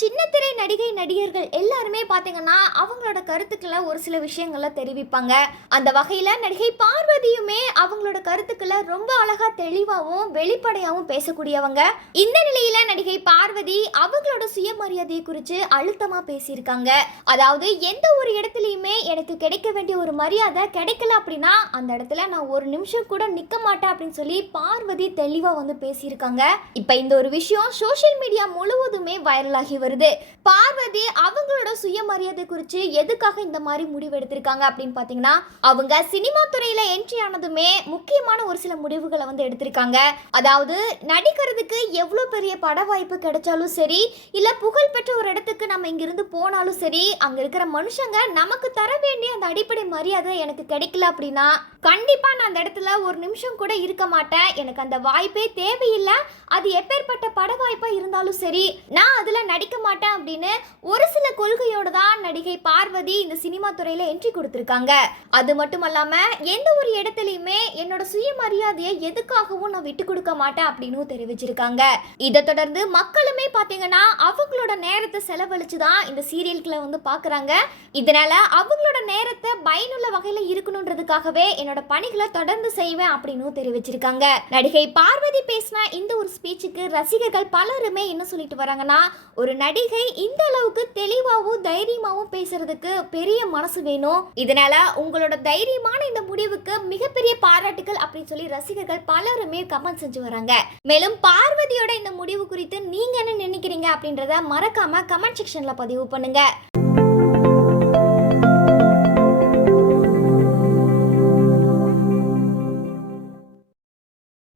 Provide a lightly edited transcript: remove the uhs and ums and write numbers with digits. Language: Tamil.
சின்னத்திரை நடிகை நடிகர்கள் எல்லாருமே பாத்தீங்கன்னா அவங்களோட கருத்துக்களை ஒரு சில விஷயங்களை தெரிவிப்பாங்க. அந்த வகையில நடிகை பார்வதியுமே அவங்களோட கருத்துக்களை ரொம்ப அழகா தெளிவாகவும் வெளிப்படையாகவும் பேசக்கூடியவங்க. இந்த நிலையில நடிகை பார்வதி அவங்களோட சுயமரியாதையை குறித்து அழுத்தமா பேசியிருக்காங்க. அதாவது எந்த ஒரு இடத்துலயுமே எனக்கு கிடைக்க வேண்டிய ஒரு மரியாதை கிடைக்கல அப்படின்னா அந்த இடத்துல நான் ஒரு நிமிஷம் கூட நிக்க மாட்டேன் அப்படின்னு சொல்லி பார்வதி தெளிவா பேசியிருக்காங்க. இப்ப இந்த ஒரு விஷயம் சோசியல் மீடியா முழுவதுமே வைரலாகி வருது. பார்வதி அவங்களோட சுயமரியாதை குறித்து எதுக்காக இந்த மாதிரி முடிவு எடுத்திருக்காங்க அப்படின்னு பாத்தீங்கன்னா, அவங்க சினிமா துறையில என்ட்ரி ஆனதுமே முக்கியமான ஒரு சில முடிவுகளை எடுத்திருக்காங்க. அதாவது நடிக்கிறதுக்கு எவ்வளவு பெரிய பட வாய்ப்பு கிடைச்சாலும் சரி, இல்ல புகழ் பெற்ற ஒரு இடத்துக்கு நம்ம இங்கிருந்து போனாலும் சரி, அங்க இருக்கிற மனுஷங்க நமக்கு தர வேண்டிய அந்த அடிப்படை மரியாதை எனக்கு கிடைக்கல அப்படின்னா கண்டிப்பா நான் அந்த இடத்துல ஒரு நிமிஷம் கூட இருக்க மாட்டேன். எனக்கு அந்த வாய்ப்பே தேவையில்லை. அது எப்பேற்பட்ட பட வாய்ப்பா இருந்தாலும் சரி, நான் அதுல நடிக்க மாட்டேன் அப்படின்னு ஒரு சில கொள்கையோட தான் நடிகை பார்வதி இந்த சினிமா துறையில என்ட்ரி கொடுத்திருக்காங்க. அது மட்டும் இல்லாம எந்த ஒரு இடத்துலயுமே என்னோட சுயமரியாதையை எதுக்காகவும் நான் விட்டு கொடுக்க மாட்டேன் அப்படின்னு தெரிவிச்சிருக்காங்க. இதை தொடர்ந்து மக்களுமே பாத்தீங்கன்னா அவங்களோட நேரத்தை செலவழிச்சுதான் இந்த சீரியல்களை பாக்குறாங்க. இதனால அவங்களோட நேரத்தை பயனுள்ள வகையில இருக்கணும்ன்றதுக்காகவே என்னோட பணிகளை தொடர்ந்து செய்வேன் அப்படின்னு தெரிவிச்சிருக்காங்க. நடிகை பார்வதி பேசின இந்த ஒரு ஸ்பீச்சுக்கு ரசிகர்கள் பலருமே என்ன சொல்லிட்டு வராங்கன்னா, ஒரு நடிகை இந்த அளவுக்கு தெளிவாகவும் தைரியமாகவும் பேசுறதுக்கு பெரிய மனசு வேணும். இதனால உங்களோட தைரியமான இந்த முடிவுக்கு மிகப்பெரிய பாராட்டுகள் அப்படின்னு சொல்லி ரசிகர்கள் பலருமே கமெண்ட் செஞ்சு வராங்க. மேலும் பார்வதியோட இந்த முடிவு குறித்து நீங்க என்ன நினைக்கிறீங்க அப்படின்றத மறக்காம கமெண்ட் செக்ஷன்ல பதிவு பண்ணுங்க.